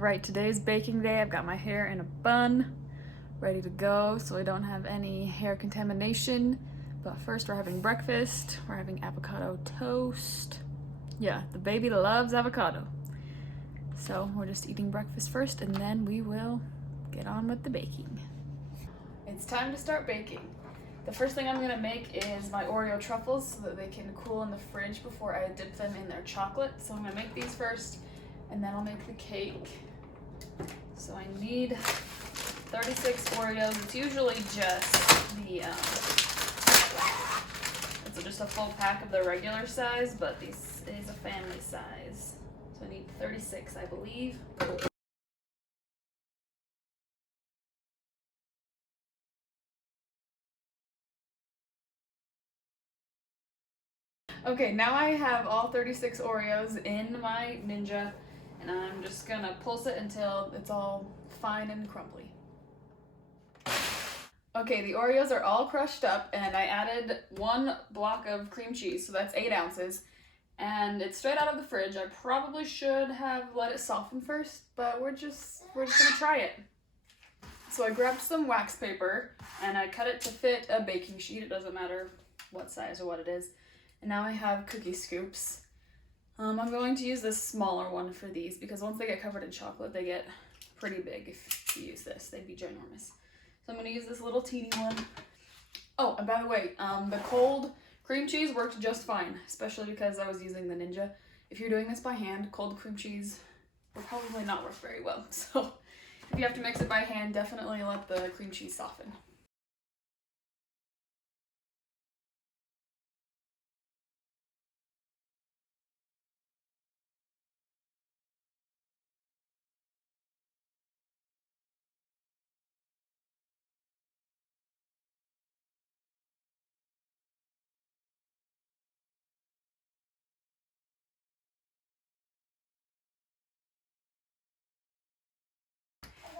Alright, today's baking day. I've got my hair in a bun, ready to go so I don't have any hair contamination. But first we're having breakfast. We're having avocado toast. Yeah, the baby loves avocado. So we're just eating breakfast first and then we will get on with the baking. It's time to start baking. The first thing I'm gonna make is my Oreo truffles so that they can cool in the fridge before I dip them in their chocolate. So I'm gonna make these first and then I'll make the cake. So I need 36 Oreos. It's usually just the, it's just a full pack of the regular size, but this is a family size. So I need 36, I believe. Okay, now I have all 36 Oreos in my Ninja, and I'm just gonna pulse it until it's all fine and crumbly. Okay, the Oreos are all crushed up, and I added 1 block of cream cheese, so that's 8 ounces. And it's straight out of the fridge. I probably should have let it soften first, but we're just gonna try it. So I grabbed some wax paper, and I cut it to fit a baking sheet. It doesn't matter what size or what it is. And now I have cookie scoops. I'm going to use this smaller one for these because once they get covered in chocolate, they get pretty big if you use this. They'd be ginormous. So I'm gonna use this little teeny one. Oh, and by the way, the cold cream cheese worked just fine, especially because I was using the Ninja. If you're doing this by hand, cold cream cheese will probably not work very well. So if you have to mix it by hand, definitely let the cream cheese soften.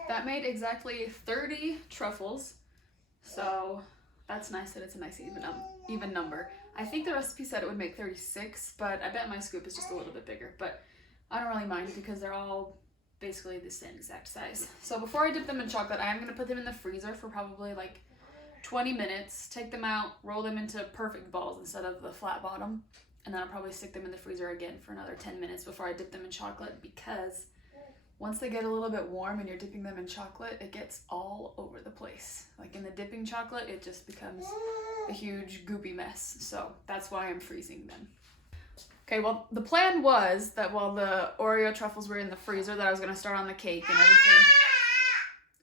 That made exactly 30 truffles, so that's nice that it's a nice even number. I think the recipe said it would make 36, but I bet my scoop is just a little bit bigger, but I don't really mind because they're all basically the same exact size. So before I dip them in chocolate, I am going to put them in the freezer for probably like 20 minutes, take them out, roll them into perfect balls instead of the flat bottom, and then I'll probably stick them in the freezer again for another 10 minutes before I dip them in chocolate because once they get a little bit warm and you're dipping them in chocolate, it gets all over the place. Like in the dipping chocolate, it just becomes a huge goopy mess. So that's why I'm freezing them. Okay, well, the plan was that while the Oreo truffles were in the freezer that I was gonna start on the cake and everything.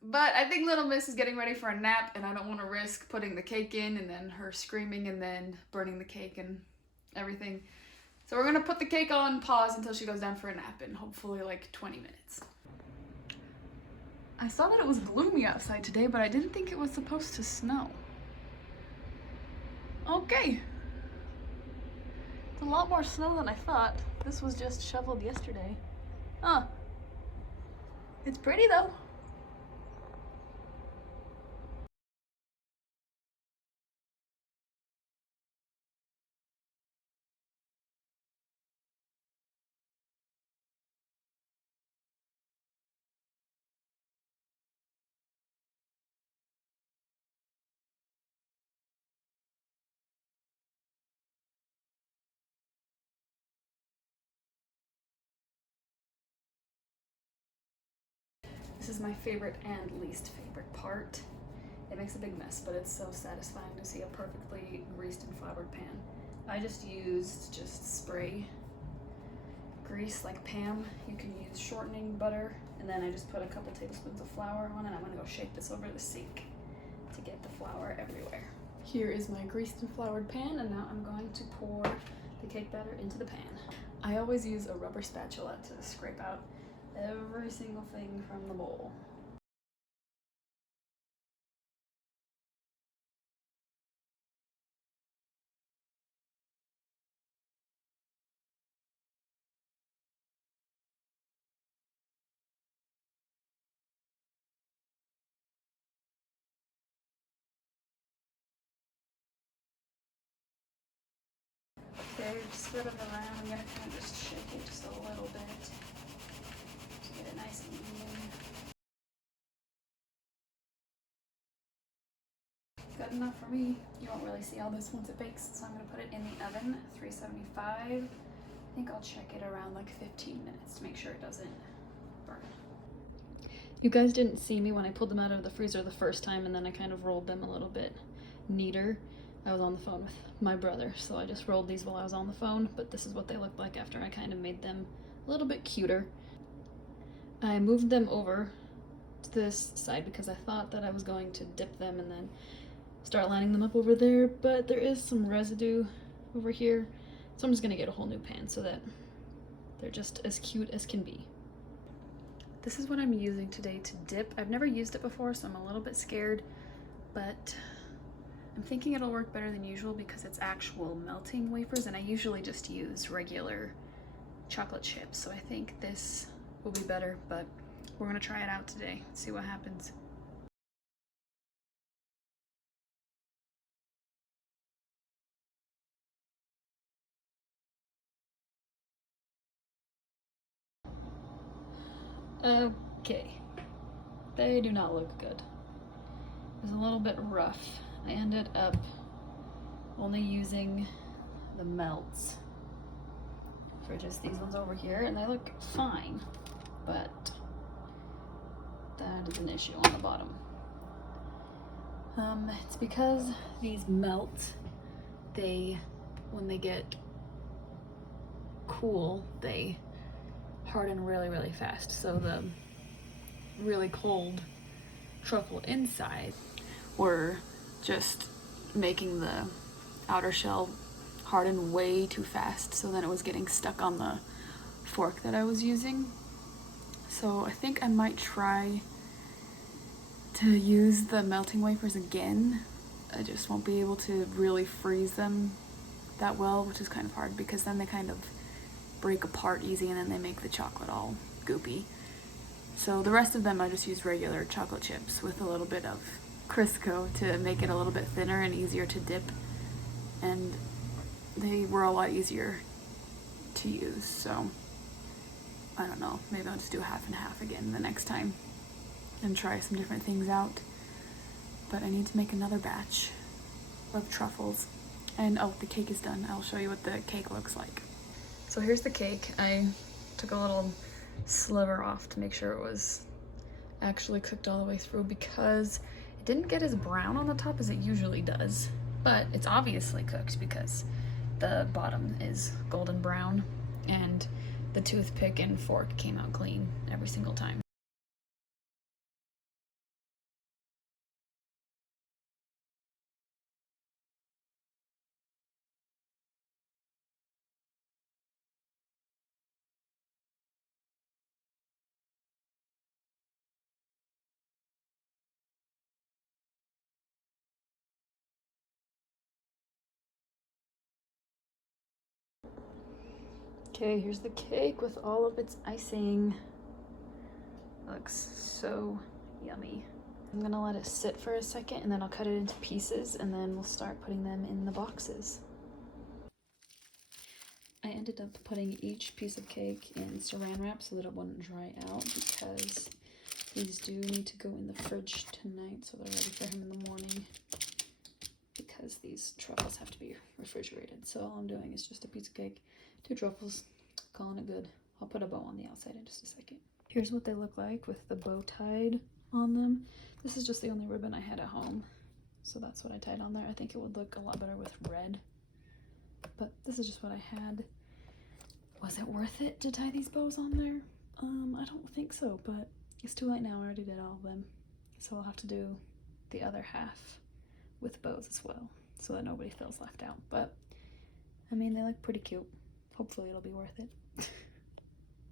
But I think Little Miss is getting ready for a nap and I don't wanna risk putting the cake in and then her screaming and then burning the cake and everything. So we're gonna put the cake on pause until she goes down for a nap in hopefully like 20 minutes. I saw that it was gloomy outside today, but I didn't think it was supposed to snow. Okay. It's a lot more snow than I thought. This was just shoveled yesterday. Huh. It's pretty though. This is my favorite and least favorite part. It makes a big mess, but it's so satisfying to see a perfectly greased and floured pan. I just used spray grease like Pam. You can use shortening butter, and then I just put a couple tablespoons of flour on it. I'm gonna go shake this over the sink to get the flour everywhere. Here is my greased and floured pan, and now I'm going to pour the cake batter into the pan. I always use a rubber spatula to scrape out every single thing from the bowl. Okay, spread it around. I'm gonna kind of just shake it just a little bit. Get it nice and even. Good enough for me. You won't really see all this once it bakes, so I'm gonna put it in the oven, 375. I think I'll check it around like 15 minutes to make sure it doesn't burn. You guys didn't see me when I pulled them out of the freezer the first time, and then I kind of rolled them a little bit neater. I was on the phone with my brother, so I just rolled these while I was on the phone, but this is what they looked like after I kind of made them a little bit cuter. I moved them over to this side because I thought that I was going to dip them and then start lining them up over there, but there is some residue over here, so I'm just gonna get a whole new pan so that they're just as cute as can be. This is what I'm using today to dip. I've never used it before, so I'm a little bit scared, but I'm thinking it'll work better than usual because it's actual melting wafers, and I usually just use regular chocolate chips, so I think this will be better, but we're gonna try it out today, see what happens. Okay, they do not look good. It's a little bit rough. I ended up only using the melts for just these ones over here, and they look fine, but that is an issue on the bottom. It's because these melt, when they get cool, they harden really, really fast. So the really cold truffle inside were just making the outer shell harden way too fast, so then it was getting stuck on the fork that I was using. So I think I might try to use the melting wafers again. I just won't be able to really freeze them that well, which is kind of hard because then they kind of break apart easy and then they make the chocolate all goopy. So the rest of them I just used regular chocolate chips with a little bit of Crisco to make it a little bit thinner and easier to dip, and they were a lot easier to use. So I don't know, maybe I'll just do half and half again the next time and try some different things out. But I need to make another batch of truffles. And oh, the cake is done. I'll show you what the cake looks like. So here's the cake. I took a little sliver off to make sure it was actually cooked all the way through because it didn't get as brown on the top as it usually does, but it's obviously cooked because the bottom is golden brown and the toothpick and fork came out clean every single time. Okay, here's the cake with all of its icing. Looks so yummy. I'm gonna let it sit for a second and then I'll cut it into pieces and then we'll start putting them in the boxes. I ended up putting each piece of cake in saran wrap so that it wouldn't dry out because these do need to go in the fridge tonight so they're ready for him in the morning, because these truffles have to be refrigerated. So all I'm doing is just a piece of cake, 2 truffles, calling it good. I'll put a bow on the outside in just a second. Here's what they look like with the bow tied on them. This is just the only ribbon I had at home, so that's what I tied on there. I think it would look a lot better with red, but this is just what I had. Was it worth it to tie these bows on there? I don't think so, but it's too late now. I already did all of them, so I'll have to do the other half with bows as well so that nobody feels left out. But I mean, they look pretty cute. Hopefully it'll be worth it.